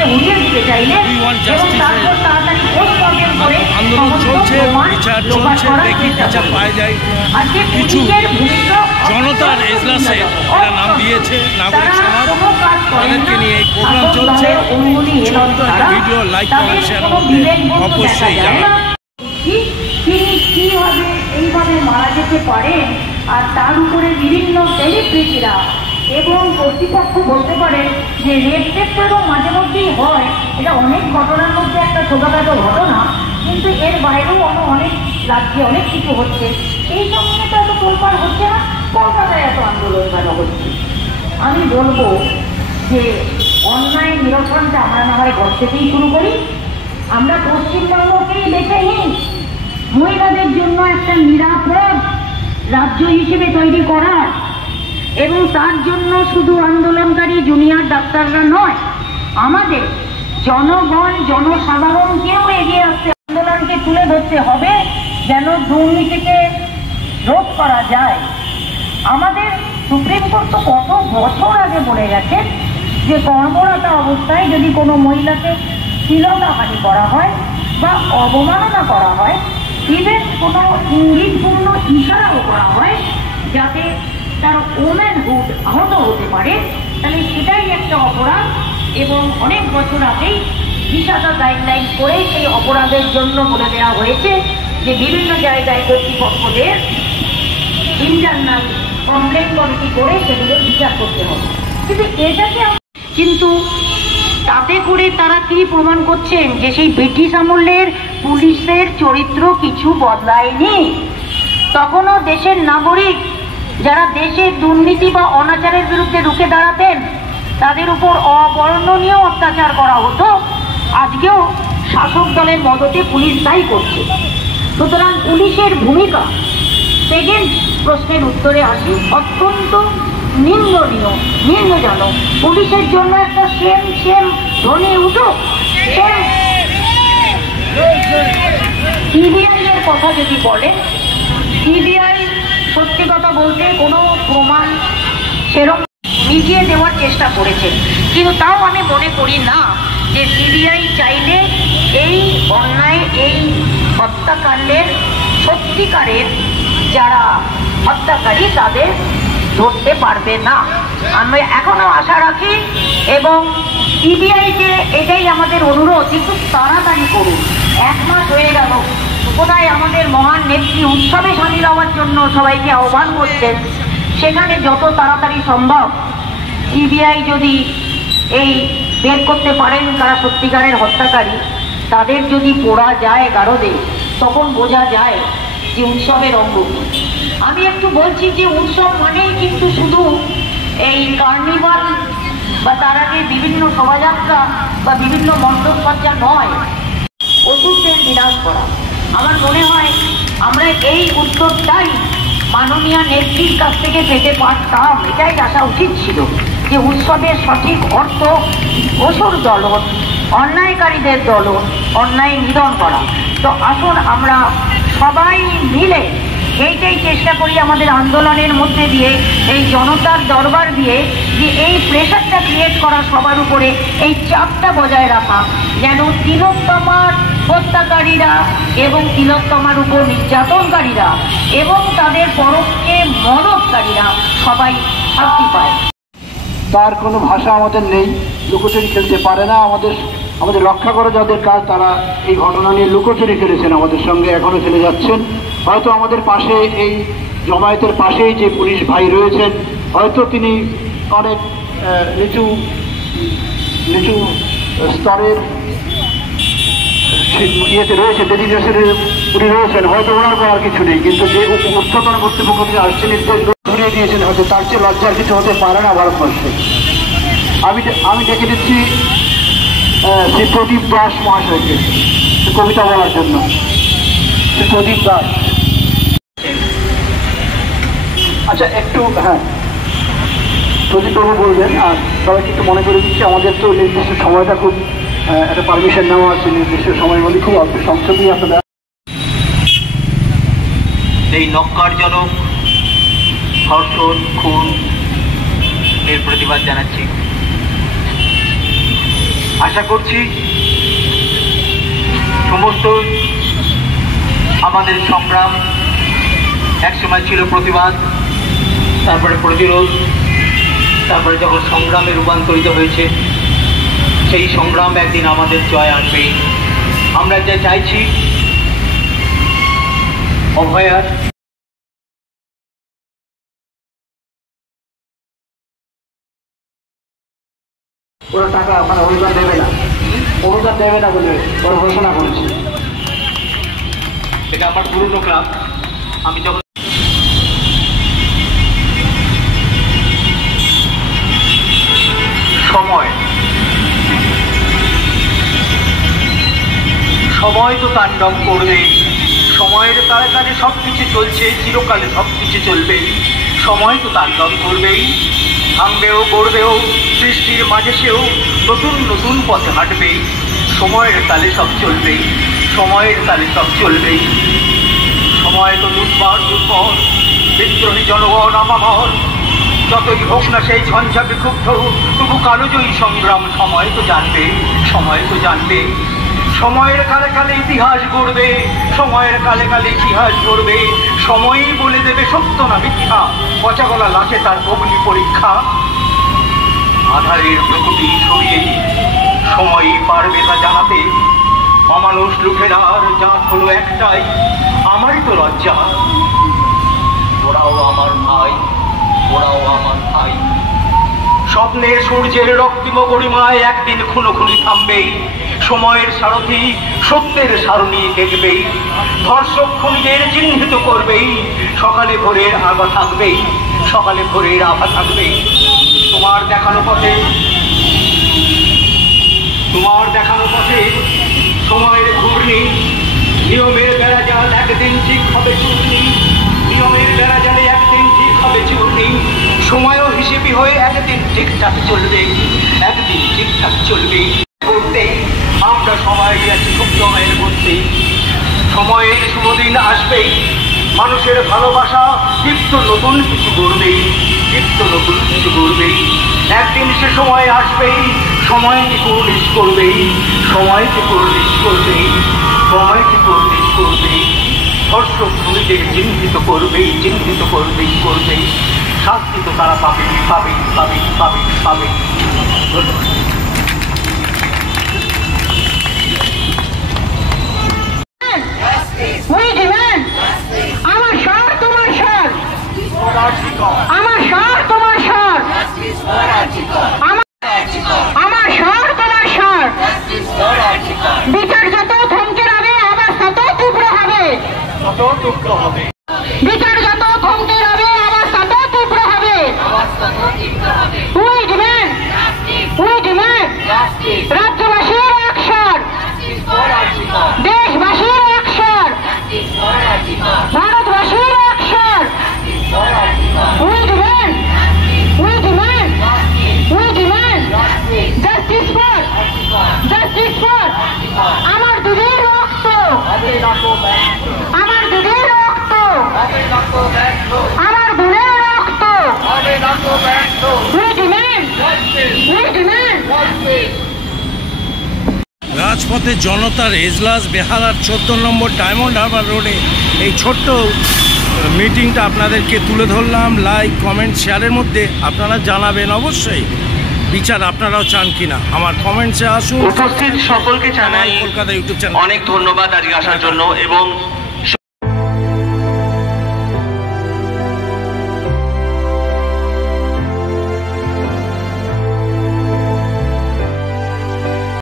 করে উড়িয়ে দিতে চাইলেন এবং তারপর তাড়াতাড়ি পোস্টমর্টেম করে আন্দোলন চলছে, বিচার চলছে, দেখি বিচার পাওয়া যায়। কিছু জনতার এজলাসে এরা নাম দিয়েছে, নাগরিক সমাজ, তাদেরকে নিয়ে এই প্রোগ্রাম চলছে। ছোট্ট একটা ভিডিও লাইক কমেন্ট শেয়ার অবশ্যই জানান। তিনি কিভাবে এইভাবে মারা যেতে পারেন, আর তার উপরে বিভিন্ন সেলিব্রিটিরা এবং কর্তৃপক্ষ বলতে পারে যে রেপ টেপেরও মাঝে মধ্যেই হয়, এটা অনেক ঘটনার মধ্যে একটা ছোটখাটো ঘটনা, কিন্তু এর বাইরেও অনেক রাজ্যে অনেক কিছু হচ্ছে। এই সঙ্গে তো এত তোলপাড় হচ্ছে না, কলকাতায় এত আন্দোলন কেন হচ্ছে? আমি বলবো যে অন্যায় নিরসনটা আমরা না হয় ঘর থেকেই শুরু করি। আমরা পশ্চিমবঙ্গকেই দেখে নিই, মহিলাদের জন্য একটা নিরাপদ রাজ্য হিসেবে তৈরি করার, এবং তার জন্য শুধু আন্দোলনকারী জুনিয়র ডাক্তাররা নয়, আমাদের জনগণ জনসাধারণকেও এগিয়ে আসতে, আন্দোলনকে তুলে ধরতে হবে যেন দুর্নীতিকে রোধ করা যায়। আমাদের সুপ্রিম কোর্ট তো কত বছর আগে বলে গেছে যে কর্মরত অবস্থায় যদি কোনো মহিলাকে শ্লীলতাহানি করা হয় বা অবমাননা করা হয়, ইভেন কোনো ইঙ্গিতপূর্ণ ইশারাও করা হয় যাতে তার ওম্যানহুড আহত হতে পারে, তাহলে সেটাই একটা অপরাধ। এবং অনেক বছর আগেই দিশাটা গাইডলাইন করে সেই অপরাধের জন্য বলে দেওয়া হয়েছে যে বিভিন্ন জায়গায় কর্তৃপক্ষদের ইন্টারনাল কমপ্লেন কমিটি করে সেগুলো বিচার করতে হবে। কিন্তু তাতে করে তারা কি প্রমাণ করছেন যে সেই ব্রিটিশ আমলের পুলিশের চরিত্র কিছু বদলায়নি। তখনও দেশের নাগরিক যারা দেশের দুর্নীতি বা অনাচারের বিরুদ্ধে রুখে দাঁড়াতেন তাদের উপর অবর্ণনীয় অত্যাচার করা হতো। আজকেও শাসক দলের মদতে পুলিশ দায়ী করছে। সুতরাং পুলিশের ভূমিকা, সেকেন্ড প্রশ্নের উত্তরে আসি, অত্যন্ত নিন্দনীয়, নিন্দজনক। পুলিশের জন্য একটা সেম ধ্বনি উঠুক। সিবিআই এর কথা যদি বলেন, সিবিআই সত্যি কথা বলতে কোনো প্রমাণ সেরকম মিটিয়ে দেওয়ার চেষ্টা করেছেন, কিন্তু তাও আমি মনে করি না যে সিবিআই চাইলে এই অন্যায়, এই হত্যাকাণ্ডের সত্যিকারের যারা হত্যাকারী তাদের ধরতে পারবে না। আমি এখনো আশা রাখি এবং সিবিআইকে এটাই আমাদের অনুরোধ, একটু তাড়াতাড়ি করুন। 1 মাস হয়ে গেল, কোথায় আমাদের মহান নেত্রী উৎসবে সামিল হওয়ার জন্য সবাইকে আহ্বান করছেন, সেখানে যত তাড়াতাড়ি সম্ভব সিবিআই যদি এই বের করতে পারেন কারা সত্যিকারের হত্যাকারী, তাদের যদি পোড়া যায় গারদে, তখন বোঝা যায় যে উৎসবের অঙ্গ। আমি একটু বলছি যে উৎসব মানেই কিন্তু শুধু এই কার্নিভাল বা তার আগে বিভিন্ন শোভাযাত্রা বা বিভিন্ন মণ্ডপসজ্জা নয়, অসুরদের বিনাশ করা। আমার মনে হয় আমরা এই উত্তরটাই মাননীয় নেত্রীর কাছ থেকে পেতে পারতাম। এটাই আসা উচিত ছিল যে উৎসবের সঠিক অর্থ অসুর দলন, অন্যায়কারীদের দলন, অন্যায় নিধন করা। তো আসুন আমরা সবাই মিলে এইটাই চেষ্টা করি আমাদের আন্দোলনের মধ্যে দিয়ে, এই জনতার দরবার দিয়ে, যে এই প্রেশারটা ক্রিয়েট করা সবার উপরে, এই চাপটা বজায় রাখা, যেন তিলোত্তমার হত্যাকারীরা এবং তিলোত্তমার উপর নির্যাতনকারীরা এবং তাদের পরোক্ষে মদতকারীরা সবাই শাস্তি পায়। তার কোনো ভাষা আমাদের নেই, লুকোচুরি খেলতে পারে না। আমাদের রক্ষা করে যাদের কাজ, তারা এই ঘটনা নিয়ে লুকোচুরি খেলেছেন, আমাদের সঙ্গে এখনো খেলে যাচ্ছেন। হয়তো আমাদের পাশে এই জমায়েতের পাশেই যে পুলিশ ভাই রয়েছেন, হয়তো তিনি অনেক নিচু স্তরের ইয়েতে রয়েছে, ডেজিগনেশনের উনি রয়েছেন, হয়তো ওনার করার কিছু নেই, কিন্তু যে উচ্চতর কর্তৃপক্ষ থেকে আসছে নির্দেশ ধরিয়ে দিয়েছেন, হয়তো তার চেয়ে লজ্জার কিছু হতে পারে না ভারতবর্ষে। আমি ডেকে দিচ্ছি শ্রী প্রদীপ দাস মহাশয়কে কবিতা বলার জন্য। শ্রী প্রদীপ দাস, আচ্ছা একটু, হ্যাঁ প্রদীপ বাবু বলবেন। আর সবাইকে একটু মনে করে দিচ্ছি, আমাদের তো নির্দিষ্ট সময়টা খুব একটা পারমিশন নেওয়া আছে, নির্দিষ্ট সময়ের মধ্যে খুব অল্প সংক্ষেপেই আপনারা এই নক্কারজনক ধর্ষণ, খুন এর প্রতিবাদ জানাচ্ছি। আশা করছি সমস্ত আমাদের সংগ্রাম একসময় ছিল প্রতিবাদ, তারপরে প্রতিরোধ, তারপরে যখন সংগ্রামে রূপান্তরিত হয়েছে, সেই সংগ্রাম একদিন আমাদের জয় আনবে। আমরা যা চাইছি অভয়ার ওরা টাকা মানে অনুদান দেবে না বলে ওরা ঘোষণা করেছে। এটা আমার পুরনো ক্লাব। আমি যখন সময় তো তাণ্ডব করবে, সময়ের তালে তালে সব কিছু চলছে, চিরকালে সব কিছু চলবে। সময় তো তাণ্ডব করবেই, ভাঙবেও গড়বেও, সৃষ্টির মাঝে সেও নতুন নতুন পথে হাঁটবে। সময়ের তালে সব চলবেই, সময়ের তালে সব চলবেই। সময় তো দুর্বার বিদ্রোহী জনগণ আমামর, যতই হোক না সেই ঝঞ্ঝা বিক্ষুব্ধ, তবু কালোজয়ী সংগ্রাম সময় তো জানবে, সময় তো জানবে। সময়ের কালে কালে ইতিহাস গড়বে, সময়ের কালে কালে ইতিহাস গড়বে। সময়ই বলে দেবে সত্য না মিথ্যা, পচা গলা লাশে তার অগ্নি পরীক্ষা। আধারের প্রকৃতি সরিয়ে সময়ই পারবে তা জানাতে। অমানুষ লুঠেরার জাত হলো একটাই, আমারই তো লজ্জা। ওরাও আমার ভাই, ওরাও আমার ভাই। স্বপ্নের সূর্যের রক্তিম গরিমায় একদিন খুনোখুনি থামবেই। সময়ের সারথি সত্যের সারণী দেখবেই, ধর্ষক খুনিদের চিহ্নিত করবেই। সকালে ভোরের আভা থাকবেই, সকালে ভোরের আভা থাকবেই। তোমার দেখানো পথে সময়ের ঘূর্ণি, নিয়মের বেড়াজাল একদিন ঠিক হবে চূর্ণি, নিয়মের বেড়াজালে একদিন ঠিক হবে চূর্ণি। সময়ও হিসেবি হয়ে একদিন ঠিকঠাক চলবে, একদিন ঠিকঠাক চলবে। করতে আমরা সবাই আছি খুব সময়ের মধ্যে। সময়ের শুভদিন আসবেই, মানুষের ভালোবাসা নিত্য নতুন কিছু গড়বেই, নিত্য নতুন কিছু গড়বেই। একদিন সে সময় আসবেই, সময়কে কুর্নিশ করবেই, সময়কে কুর্নিশ করবেই, সময়কে কুর্নিশ করবেই। ধর্ষক খুনিদের চিহ্নিত করবেই, চিহ্নিত করবেই, করবেই। শাস্তি তো তারা পাবে, পাবে, পাবে, পাবে, পাবে। ধন্যবাদ। আমার স্বর তোমার স্বর, আমার স্বর তোমার স্বর, আমার স্বর তোমার স্বর। বিচার যত থমকে রবে, আবার তত তীব্র হবে। বিচার যত থমকে রবে, আবার তত তীব্র হবে। We demand রাজ্যবাসীর এক স্বর, দেশবাসীর এক স্বর, ভারতবাসীর এক স্বর। We demand justice for আমার দুধের রক্ত, আমার দুধের রক্ত, আমার বোনের রক্ত। We demand রাজপথে জনতার এজলাস বেহালার 14 নম্বর ডায়মন্ড হারবার রোডে এই ছোট্ট মিটিংটা আপনাদেরকে তুলে ধরলাম। লাইক কমেন্ট শেয়ারের মধ্যে আপনারা জানাবেন অবশ্যই বিচার আপনারাও চান কিনা। আমার কমেন্টসে আসুন। উপস্থিত সকলকে জানাই কলকাতা ইউটিউব চ্যানেল অনেক ধন্যবাদ আজকে আসার জন্য। এবং